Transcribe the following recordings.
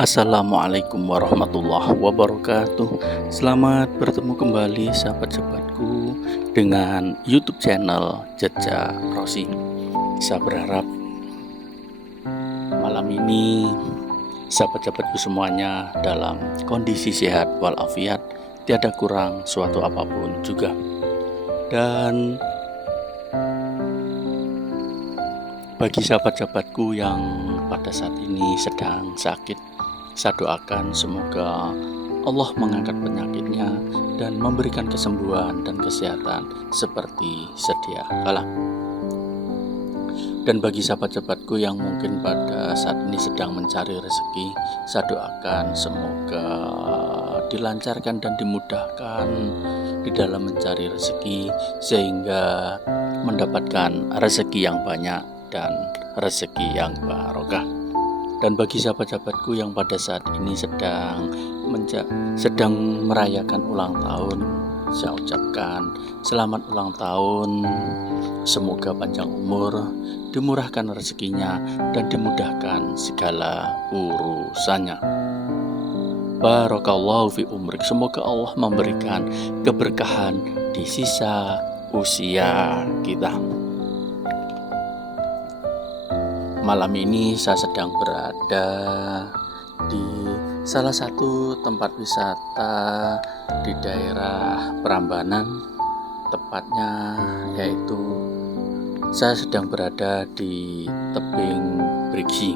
Assalamualaikum warahmatullahi wabarakatuh. Selamat bertemu kembali sahabat-sahabatku dengan YouTube channel Jeja Rosi. Saya berharap malam ini sahabat-sahabatku semuanya dalam kondisi sehat walafiat, tiada kurang suatu apapun juga. Dan bagi sahabat-sahabatku yang pada saat ini sedang sakit, saya doakan semoga Allah mengangkat penyakitnya dan memberikan kesembuhan dan kesehatan seperti sedia kala. Dan bagi sahabat-sahabatku yang mungkin pada saat ini sedang mencari rezeki, saya doakan semoga dilancarkan dan dimudahkan di dalam mencari rezeki sehingga mendapatkan rezeki yang banyak dan rezeki yang barokah. Dan bagi sahabat-sahabatku yang pada saat ini sedang merayakan ulang tahun, saya ucapkan selamat ulang tahun. Semoga panjang umur, dimurahkan rezekinya dan dimudahkan segala urusannya. Barakallahu fi umrik. Semoga Allah memberikan keberkahan di sisa usia kita. Malam ini saya sedang berada di salah satu tempat wisata di daerah Prambanan, tepatnya yaitu saya sedang berada di Tebing Brigsi,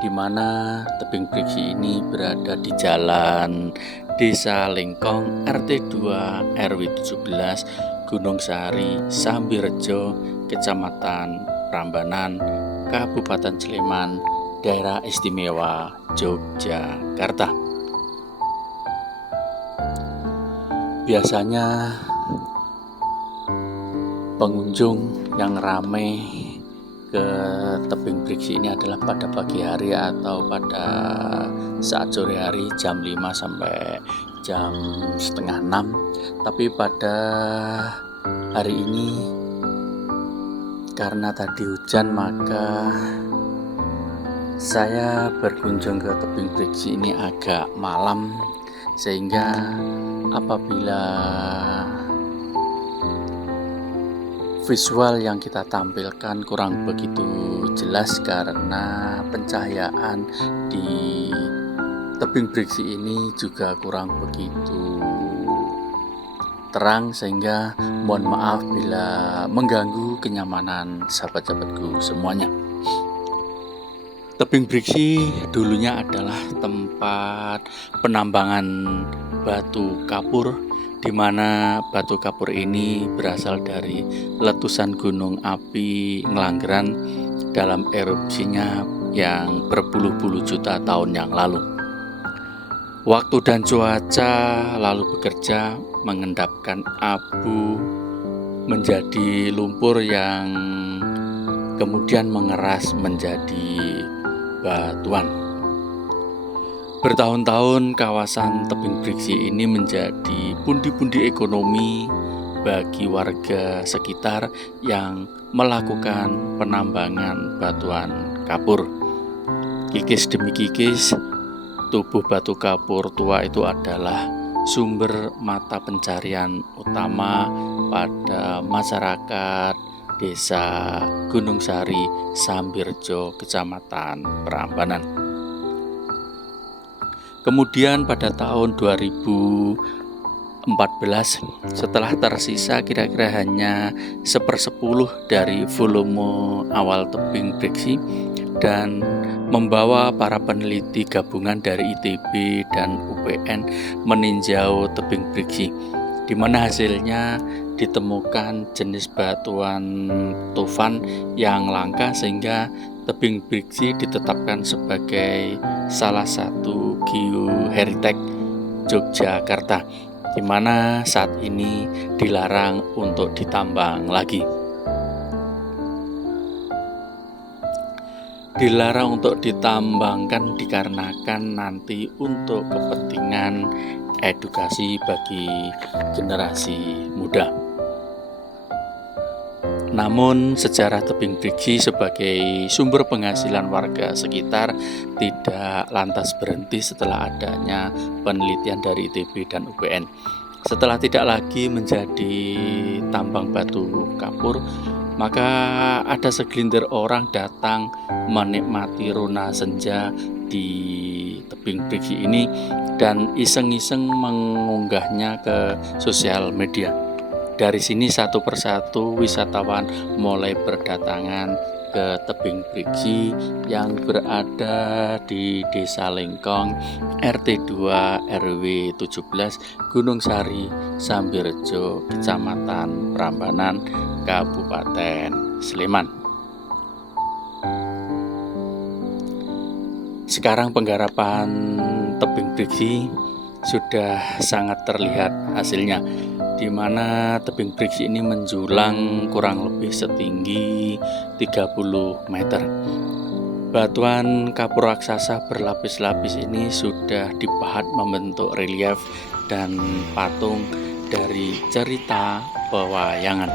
di mana Tebing Brigsi ini berada di Jalan Desa Lengkong RT 2 RW 17 Gunung Sari Sambirejo, Kecamatan Prambanan, Kabupaten Sleman, Daerah Istimewa Yogyakarta. Biasanya pengunjung yang ramai ke Tebing Brigsi ini adalah pada pagi hari atau pada saat sore hari jam 5 sampai jam setengah 6. Tapi pada hari ini karena tadi hujan, maka saya berkunjung ke Tebing Brigsi ini agak malam, sehingga apabila visual yang kita tampilkan kurang begitu jelas karena pencahayaan di Tebing Brigsi ini juga kurang begitu terang, sehingga mohon maaf bila mengganggu kenyamanan sahabat-sahabatku semuanya. Tebing Brigsi dulunya adalah tempat penambangan batu kapur, di mana batu kapur ini berasal dari letusan gunung api Ngelanggeran dalam erupsinya yang berpuluh-puluh juta tahun yang lalu. Waktu dan cuaca lalu bekerja mengendapkan abu menjadi lumpur yang kemudian mengeras menjadi batuan. Bertahun-tahun kawasan Tebing Brigsi ini menjadi pundi-pundi ekonomi bagi warga sekitar yang melakukan penambangan batuan kapur. Kikis demi kikis, tubuh batu kapur tua itu adalah sumber mata pencarian utama pada masyarakat Desa Gunung Sari Sambirejo, Kecamatan Prambanan. Kemudian pada tahun 2014, setelah tersisa kira-kira hanya 1/10 dari volume awal Tebing Brigsi, dan membawa para peneliti gabungan dari ITB dan UPN meninjau Tebing Brigsi, di mana hasilnya ditemukan jenis batuan tufan yang langka, sehingga Tebing Brigsi ditetapkan sebagai salah satu geoheritage Yogyakarta, di mana saat ini dilarang untuk ditambang lagi. Dilarang untuk ditambangkan dikarenakan nanti untuk kepentingan edukasi bagi generasi muda. Namun sejarah tebing Brigsi sebagai sumber penghasilan warga sekitar tidak lantas berhenti setelah adanya penelitian dari ITB dan UPN. Setelah tidak lagi menjadi tambang batu kapur, maka ada segelintir orang datang menikmati rona senja di tebing Brigsi ini dan iseng-iseng mengunggahnya ke sosial media. Dari sini satu persatu wisatawan mulai berdatangan ke tebing Brigsi yang berada di Desa Lengkong, RT 2 RW 17, Gunung Sari, Sambirejo, Kecamatan Prambanan, Kabupaten Sleman. Sekarang penggarapan tebing Brigsi sudah sangat terlihat hasilnya, di mana tebing Brigsi ini menjulang kurang lebih setinggi 30 meter. Batuan kapur raksasa berlapis-lapis ini sudah dipahat membentuk relief dan patung dari cerita pewayangan.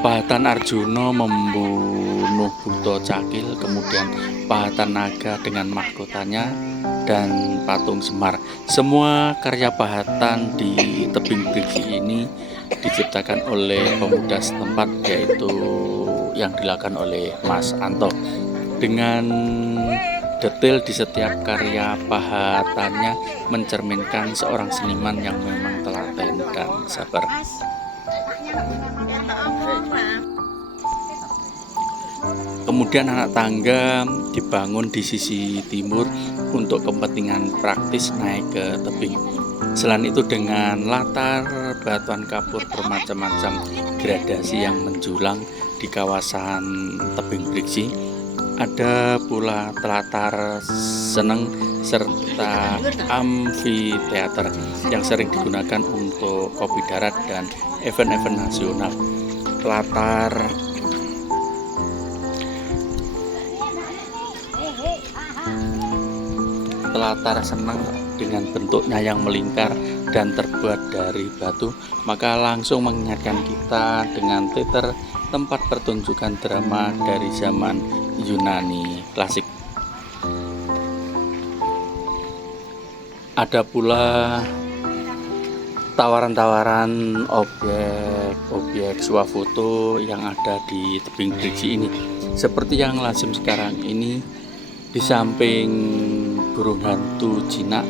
Pahatan Arjuna membunuh Buto Cakil, kemudian pahatan naga dengan mahkotanya, dan patung Semar. Semua karya pahatan di tebing Brigsi ini diciptakan oleh pemuda setempat, yaitu yang dilakukan oleh Mas Anto. Dengan detail di setiap karya pahatannya mencerminkan seorang seniman yang memang telaten dan sabar. Kemudian anak tangga dibangun di sisi timur untuk kepentingan praktis naik ke tebing. Selain itu dengan latar batuan kapur bermacam-macam gradasi yang menjulang di kawasan tebing Brigsi, ada pula telatar seneng serta amfiteater yang sering digunakan untuk kopi darat dan event-event nasional. Telatar seneng dengan bentuknya yang melingkar dan terbuat dari batu, maka langsung mengingatkan kita dengan teater tempat pertunjukan drama dari zaman Yunani klasik. Ada pula tawaran-tawaran objek swafoto yang ada di tebing Brigsi ini. Seperti yang lazim sekarang ini, di samping burung hantu jinak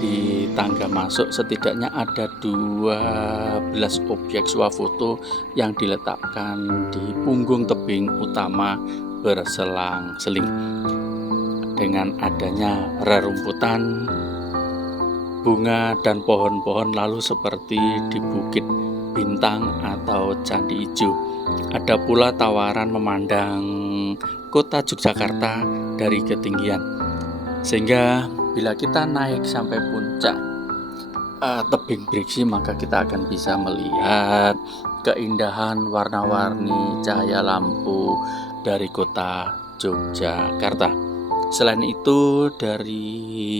di tangga masuk setidaknya ada 12 objek swafoto yang diletakkan di punggung tebing utama berselang-seling. Dengan adanya rerumputan, bunga dan pohon-pohon lalu seperti di Bukit Bintang atau Candi Ijo. Ada pula tawaran memandang kota Yogyakarta dari ketinggian, sehingga bila kita naik sampai puncak tebing Brigsi, maka kita akan bisa melihat keindahan warna-warni cahaya lampu dari kota Yogyakarta. Selain itu, dari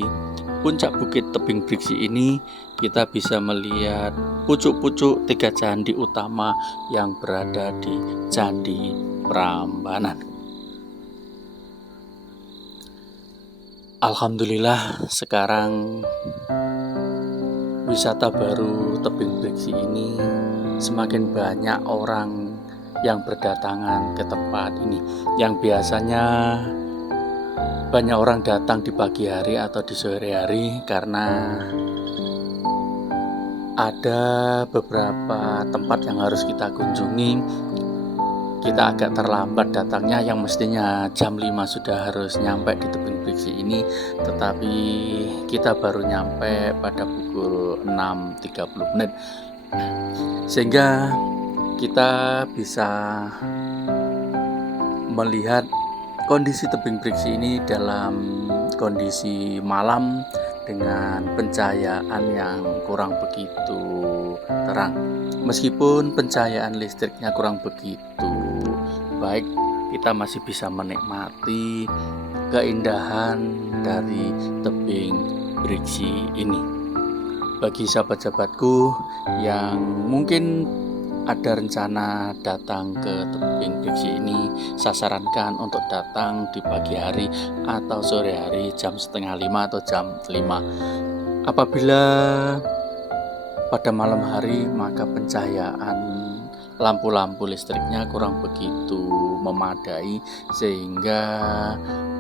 puncak bukit tebing Brigsi ini kita bisa melihat pucuk-pucuk 3 candi utama yang berada di Candi Prambanan. Alhamdulillah, sekarang wisata baru tebing Brigsi ini semakin banyak orang yang berdatangan ke tempat ini. Yang biasanya banyak orang datang di pagi hari atau di sore hari karena ada beberapa tempat yang harus kita kunjungi. Kita agak terlambat datangnya, yang mestinya jam 5 sudah harus nyampe di tebing Brigsi ini, tetapi kita baru nyampe pada pukul 6.30 menit, sehingga kita bisa melihat kondisi tebing Brigsi ini dalam kondisi malam dengan pencahayaan yang kurang begitu terang. Meskipun pencahayaan listriknya kurang begitu baik, kita masih bisa menikmati keindahan dari tebing Brigsi ini. Bagi sahabat-sahabatku yang mungkin ada rencana datang ke tebing Briksi ini, saya sarankan untuk datang di pagi hari atau sore hari jam setengah 5 atau jam 5. Apabila pada malam hari, maka pencahayaan lampu-lampu listriknya kurang begitu memadai, sehingga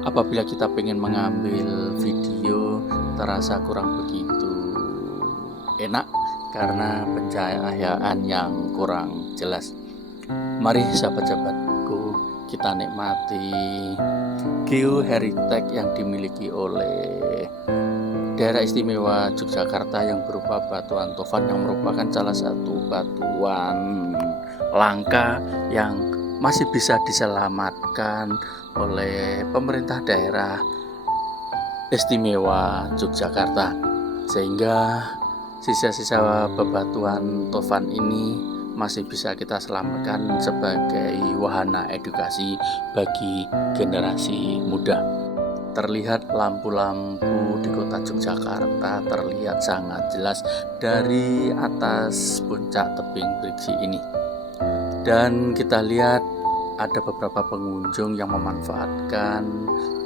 apabila kita ingin mengambil video terasa kurang begitu enak karena pencahayaan yang kurang jelas. Mari sahabat-sahabatku, kita nikmati geoheritage yang dimiliki oleh daerah istimewa Yogyakarta yang berupa batuan tofan, yang merupakan salah satu batuan langka yang masih bisa diselamatkan oleh pemerintah daerah istimewa Yogyakarta, sehingga sisa-sisa bebatuan tofan ini masih bisa kita selamatkan sebagai wahana edukasi bagi generasi muda. Terlihat lampu-lampu di kota Yogyakarta terlihat sangat jelas dari atas puncak tebing Briksi ini. Dan kita lihat ada beberapa pengunjung yang memanfaatkan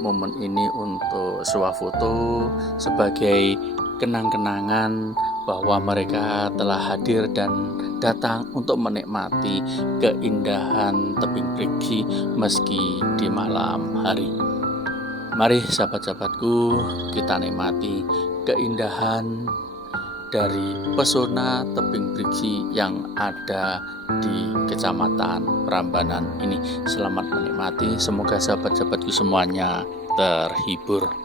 momen ini untuk swafoto sebagai kenang-kenangan bahwa mereka telah hadir dan datang untuk menikmati keindahan tebing Briksi meski di malam hari. Mari sahabat-sahabatku, kita nikmati keindahan dari pesona tebing Briksi yang ada di Kecamatan Prambanan ini. Selamat menikmati, semoga sahabat-sahabatku semuanya terhibur.